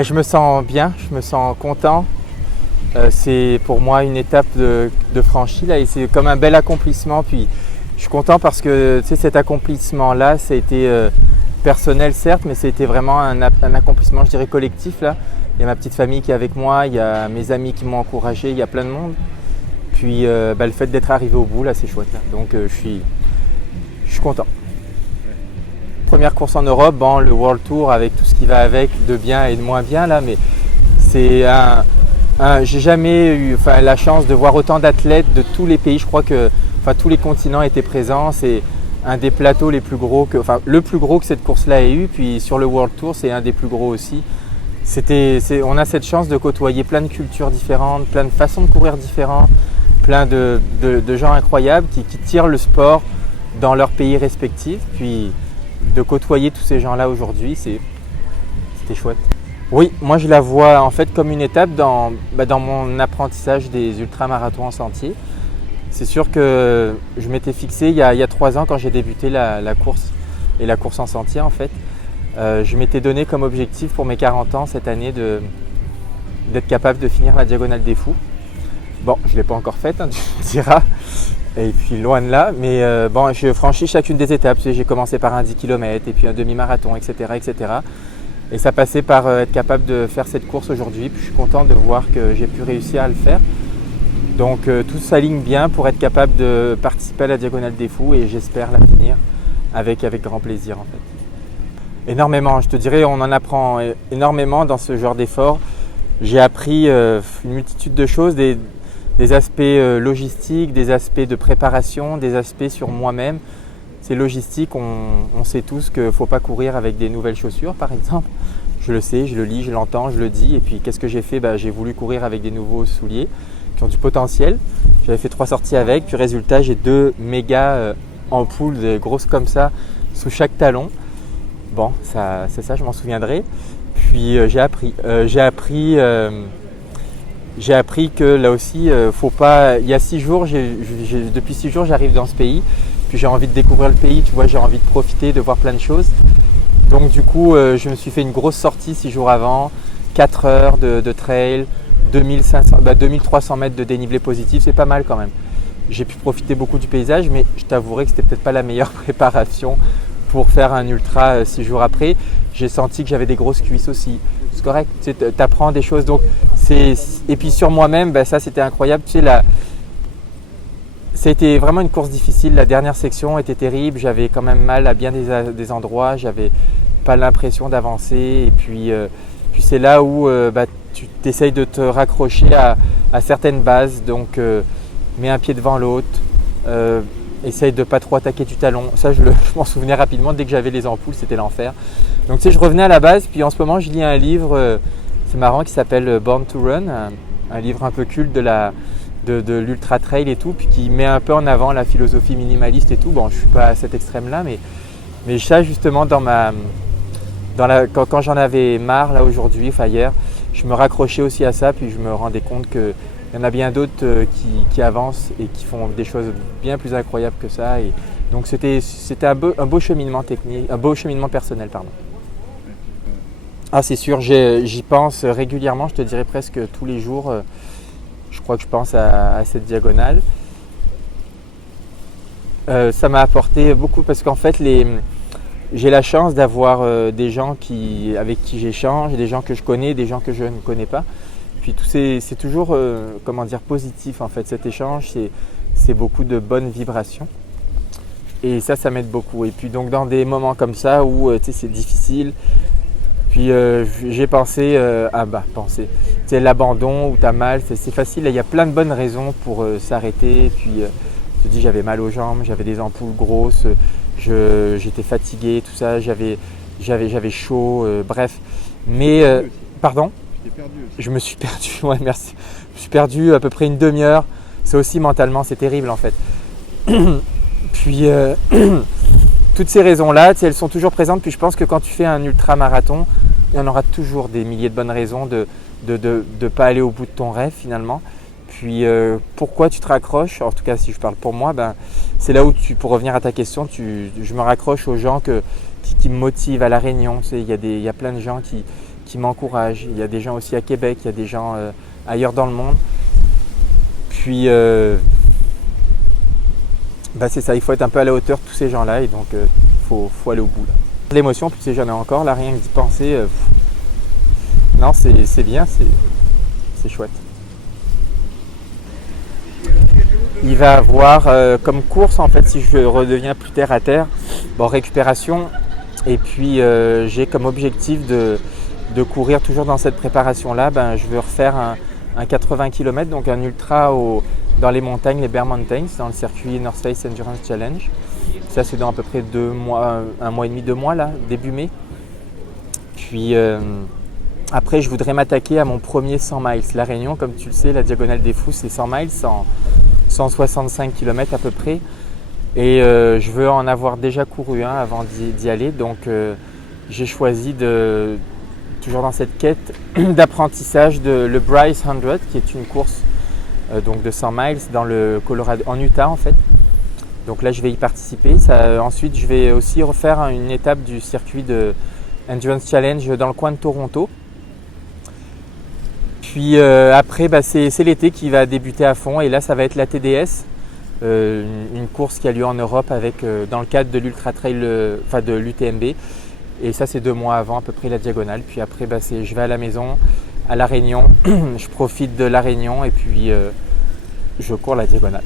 Je me sens bien, je me sens content. C'est pour moi une étape de franchie là, et c'est comme un bel accomplissement. Puis je suis content parce que cet accomplissement-là, ça a été personnel certes, mais ça a été vraiment un accomplissement, je dirais, collectif là. Il y a ma petite famille qui est avec moi, il y a mes amis qui m'ont encouragé, il y a plein de monde. Puis le fait d'être arrivé au bout là, c'est chouette là. Donc je suis content. Première course en Europe, bon, le World Tour avec tout ce qui va avec, de bien et de moins bien là, mais c'est j'ai jamais eu la chance de voir autant d'athlètes de tous les pays. Je crois que tous les continents étaient présents. C'est un des plateaux les plus gros, le plus gros que cette course-là ait eu. Puis sur le World Tour, c'est un des plus gros aussi. On a cette chance de côtoyer plein de cultures différentes, plein de façons de courir différentes, plein de gens incroyables qui tirent le sport dans leur pays respectifs. Puis de côtoyer tous ces gens-là aujourd'hui, c'était chouette. Oui, moi je la vois en fait comme une étape dans mon apprentissage des ultramarathons en sentier. C'est sûr que je m'étais fixé il y a 3 ans quand j'ai débuté la course et la course en sentier en fait. Je m'étais donné comme objectif pour mes 40 ans cette année d'être capable de finir la Diagonale des Fous. Bon, je ne l'ai pas encore faite, hein, tu me diras. Et puis loin de là, mais je franchis chacune des étapes. J'ai commencé par un 10 km et puis un demi-marathon, etc., etc. Et ça passait par être capable de faire cette course aujourd'hui. Puis je suis content de voir que j'ai pu réussir à le faire. Donc tout s'aligne bien pour être capable de participer à la Diagonale des Fous et j'espère la finir avec grand plaisir en fait. Énormément, je te dirais, on en apprend énormément dans ce genre d'effort. J'ai appris une multitude de choses, des aspects logistiques, des aspects de préparation, des aspects sur moi-même. C'est logistique, on sait tous qu'il ne faut pas courir avec des nouvelles chaussures par exemple. Je le sais, je le lis, je l'entends, je le dis. Et puis qu'est-ce que j'ai fait ? J'ai voulu courir avec des nouveaux souliers qui ont du potentiel. J'avais fait 3 sorties avec, puis résultat j'ai 2 méga ampoules grosses comme ça sous chaque talon. Bon, c'est ça, je m'en souviendrai. Puis j'ai appris que là aussi, faut pas. Il y a 6 jours, depuis 6 jours, j'arrive dans ce pays. Puis j'ai envie de découvrir le pays, tu vois, j'ai envie de profiter, de voir plein de choses. Donc du coup, je me suis fait une grosse sortie 6 jours avant, 4 heures de trail, 2300 mètres de dénivelé positif, c'est pas mal quand même. J'ai pu profiter beaucoup du paysage, mais je t'avouerai que c'était peut-être pas la meilleure préparation pour faire un ultra 6 jours après. J'ai senti que j'avais des grosses cuisses aussi. C'est correct, tu apprends des choses. Donc et puis sur moi-même, ça c'était incroyable. Tu sais, ça a été vraiment une course difficile. La dernière section était terrible. J'avais quand même mal à bien des endroits. J'avais pas l'impression d'avancer. Et puis c'est là où tu essayes de te raccrocher à certaines bases. Donc mets un pied devant l'autre. Essaye de ne pas trop attaquer du talon. Ça, je m'en souvenais rapidement. Dès que j'avais les ampoules, c'était l'enfer. Donc, tu sais, je revenais à la base. Puis en ce moment, je lis un livre, c'est marrant, qui s'appelle Born to Run. Un livre un peu culte de l'ultra trail et tout. Puis qui met un peu en avant la philosophie minimaliste et tout. Bon, je ne suis pas à cet extrême-là. Mais ça, justement, quand j'en avais marre, là, aujourd'hui, hier, je me raccrochais aussi à ça. Puis je me rendais compte que il y en a bien d'autres qui avancent et qui font des choses bien plus incroyables que ça. Et donc c'était un beau cheminement technique, un beau cheminement personnel, pardon. Ah, c'est sûr, j'y pense régulièrement, je te dirais presque tous les jours. Je crois que je pense à cette diagonale. Ça m'a apporté beaucoup parce qu'en fait, j'ai la chance d'avoir des gens avec qui j'échange, des gens que je connais, des gens que je ne connais pas. Puis c'est toujours positif en fait, cet échange, c'est beaucoup de bonnes vibrations et ça m'aide beaucoup. Et puis donc dans des moments comme ça où c'est difficile, puis j'ai pensé l'abandon où tu as mal, c'est facile, il y a plein de bonnes raisons pour s'arrêter. Puis je te dis, j'avais mal aux jambes, j'avais des ampoules grosses, j'étais fatigué, tout ça, j'avais chaud, bref. Mais pardon ? Je me suis perdu, ouais, merci. Je me suis perdu à peu près une demi-heure. C'est aussi mentalement, c'est terrible en fait. Puis toutes ces raisons-là, elles sont toujours présentes. Puis je pense que quand tu fais un ultra-marathon, il y en aura toujours des milliers de bonnes raisons de ne pas aller au bout de ton rêve finalement. Puis pourquoi tu te raccroches, en tout cas si je parle pour moi, c'est là où pour revenir à ta question, je me raccroche aux gens qui me motivent à La Réunion. Il y a plein de gens qui qui m'encouragent. Il y a des gens aussi à Québec, il y a des gens ailleurs dans le monde. Puis c'est ça, il faut être un peu à la hauteur de tous ces gens-là et donc faut aller au bout. Là. L'émotion, puis j'en ai encore, là rien que d'y penser. Non, c'est bien, c'est chouette. Il va avoir comme course, en fait, si je redeviens plus terre à terre, récupération. Et puis j'ai comme objectif de courir toujours dans cette préparation-là. Je veux refaire un 80 km, donc un ultra dans les montagnes, les Bear Mountains, dans le circuit North Face Endurance Challenge. Ça, c'est dans à peu près 2 mois, 1 mois et demi, 2 mois, là, début mai. Puis après, je voudrais m'attaquer à mon premier 100 miles. La Réunion, comme tu le sais, la Diagonale des Fous, c'est 100 miles, 165 km à peu près. Et je veux en avoir déjà couru un avant d'y aller. Donc j'ai choisi toujours dans cette quête d'apprentissage le Bryce 100, qui est une course donc de 100 miles dans le Colorado, en Utah en fait. Donc là, je vais y participer. Ensuite, je vais aussi refaire une étape du circuit de Endurance Challenge dans le coin de Toronto. Puis après, c'est l'été qui va débuter à fond. Et là, ça va être la TDS, une course qui a lieu en Europe dans le cadre de l'Ultra Trail, de l'UTMB. Et ça, c'est 2 mois avant à peu près la Diagonale. Puis après, je vais à la maison, à La Réunion. Je profite de La Réunion et puis je cours la Diagonale.